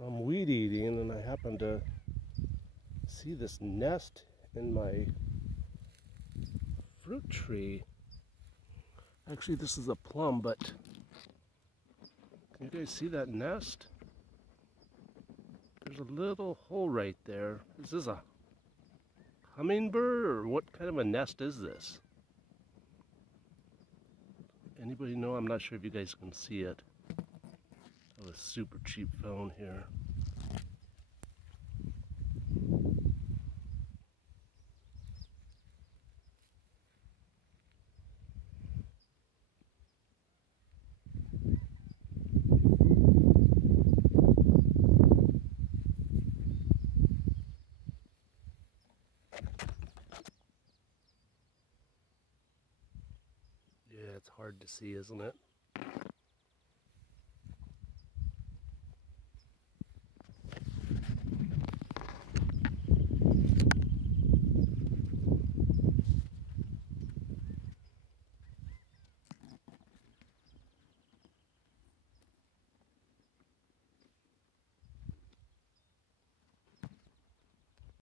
So I'm weed eating and I happen to see this nest in my fruit tree. Actually, this is a plum, but can you guys see that nest? There's a little hole right there. Is this a hummingbird or what kind of a nest is this? Anybody know? I'm not sure if you guys can see it. I have a super cheap phone here. Yeah, it's hard to see, isn't it?